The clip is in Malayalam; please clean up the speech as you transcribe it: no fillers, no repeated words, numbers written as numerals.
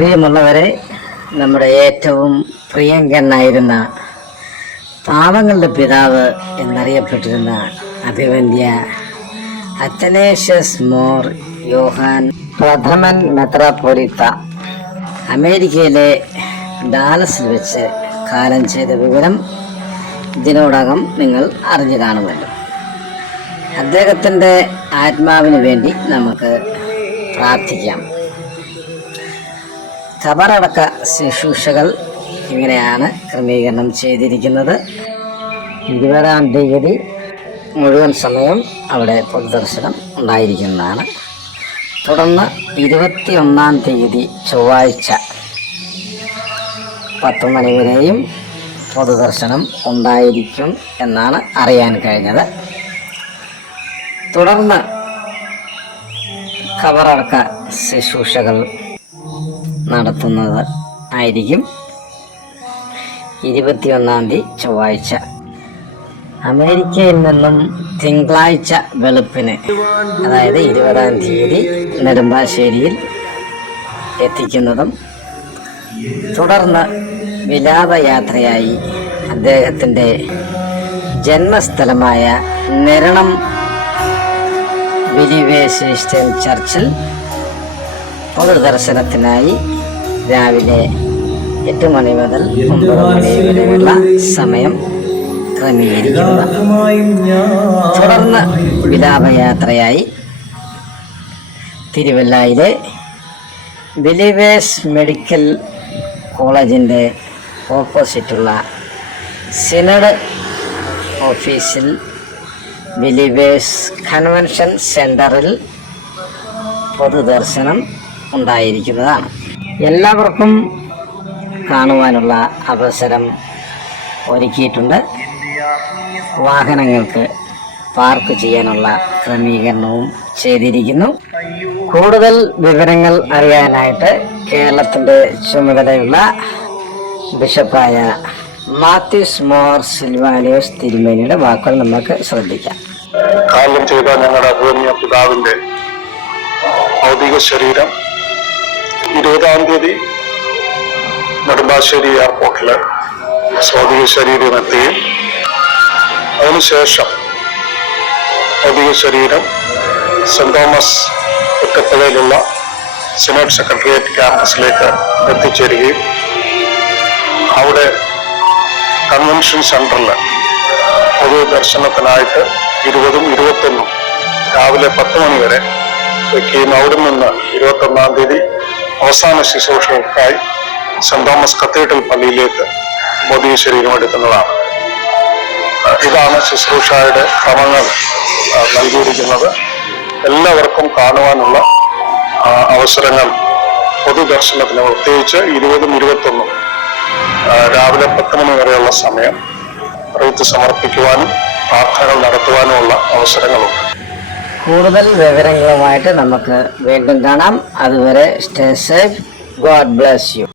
പ്രിയമുള്ളവരെ, നമ്മുടെ ഏറ്റവും പ്രിയങ്കനായിരുന്ന പാവങ്ങളുടെ പിതാവ് എന്നറിയപ്പെട്ടിരുന്ന അഭിവന്ദ്യ അത്തനേഷ്യസ് മോർ യോഹാൻ പ്രഥമൻ മെത്രാപ്പോലീത്ത അമേരിക്കയിലെ ഡാലസിൽ വെച്ച് കാലം ചെയ്ത വിവരം ഇതിനോടകം നിങ്ങൾ അറിഞ്ഞു കാണുമല്ലോ. അദ്ദേഹത്തിൻ്റെ ആത്മാവിന് വേണ്ടി നമുക്ക് പ്രാർത്ഥിക്കാം. ഖബറടക്ക ശുശ്രൂഷകൾ ഇങ്ങനെയാണ് ക്രമീകരണം ചെയ്തിരിക്കുന്നത്. 20-ാം തീയതി മുഴുവൻ സമയം അവിടെ പൊതുദർശനം ഉണ്ടായിരിക്കുന്നതാണ്. തുടർന്ന് 21-ാം തീയതി ചൊവ്വാഴ്ച 10 മണി വരെയും പൊതുദർശനം ഉണ്ടായിരിക്കും എന്നാണ് അറിയാൻ കഴിഞ്ഞത്. തുടർന്ന് ഖബറടക്ക ശുശ്രൂഷകൾ നടത്തുന്നത് ആയിരിക്കും 21-ാം തീയതി ചൊവ്വാഴ്ച. അമേരിക്കയിൽ നിന്നും തിങ്കളാഴ്ച വെളുപ്പിന്, അതായത് 20-ാം തീയതി നെടുമ്പാശ്ശേരിയിൽ എത്തിക്കുന്നതും തുടർന്ന് വിലാപയാത്രയായി അദ്ദേഹത്തിൻ്റെ ജന്മസ്ഥലമായ നെരണം ബിലീവേഴ്സ് ക്രിസ്ത്യൻ ചർച്ചിൽ പൊതുദർശനത്തിനായി രാവിലെ 8 മണി മുതൽ 9 മണി വരെയുള്ള സമയം ക്രമീകരിക്കുക. തുടർന്ന് വിലാപയാത്രയായി തിരുവല്ലയിലെ ബിലീവേഴ്സ് മെഡിക്കൽ കോളേജിൻ്റെ ഓപ്പോസിറ്റുള്ള സിനഡ് ഓഫീസിൽ ബിലീവേഴ്സ് കൺവെൻഷൻ സെൻറ്ററിൽ പൊതുദർശനം ഉണ്ടായിരിക്കുന്നതാണ്. എല്ലാവർക്കും കാണുവാനുള്ള അവസരം ഒരുക്കിയിട്ടുണ്ട്. വാഹനങ്ങൾക്ക് പാർക്ക് ചെയ്യാനുള്ള ക്രമീകരണവും ചെയ്തിരിക്കുന്നു. കൂടുതൽ വിവരങ്ങൾ അറിയാനായിട്ട് കേരളത്തിൻ്റെ ചുമതലയുള്ള ബിഷപ്പായ മാത്യൂസ് മോർ സിൽവാനിയോസ് തിരുമേനിയുടെ വാക്കുകൾ നമുക്ക് ശ്രദ്ധിക്കാം. കാലം ചെയ്ത ഞങ്ങളുടെ അഭിവന്യ പിതാവിന്റെ ഭൗതിക ശരീരം 20-ാം തീയതി നെടുമ്പാശ്ശേരി എയർപോർട്ടില് ഭൗതിക ശരീരം എത്തുകയും അതിനുശേഷം ഭൗതിക ശരീരം സെന്റ് തോമസ് ഒറ്റപ്പുഴയിലുള്ള സിനഡ് സെക്രട്ടേറിയറ്റ് ക്യാമ്പസിലേക്ക് എത്തിച്ചേരുകയും അവിടെ കൺവെൻഷൻ സെന്ററിൽ പൊതു ദർശനത്തിനായിട്ട് 20-ഉം 21-ഉം രാവിലെ 10 മണി വരെ വയ്ക്കുകയും അവിടെ നിന്ന് 21-ാം തീയതി അവസാന ശുശ്രൂഷകൾക്കായി സെന്റ് തോമസ് കത്തീഡ്രൽ പള്ളിയിലേക്ക് ഭൗതിക ശരീരം എടുക്കുന്നതാണ്. ഇതാണ് ശുശ്രൂഷയുടെ ക്രമങ്ങൾ നൽകിയിരിക്കുന്നത്. എല്ലാവർക്കും കാണുവാനുള്ള അവസരങ്ങൾ പൊതുദർശനത്തിന്, പ്രത്യേകിച്ച് 20-ഉം 21-ഉം രാവിലെ 10 മണി വരെയുള്ള സമയം റീത്ത് സമർപ്പിക്കുവാനും പ്രാർത്ഥനകൾ നടത്തുവാനുമുള്ള അവസരങ്ങളുണ്ട്. കൂടുതൽ വിവരങ്ങളുമായിട്ട് നമുക്ക് വീണ്ടും കാണാം. അതുവരെ stay safe. God bless you.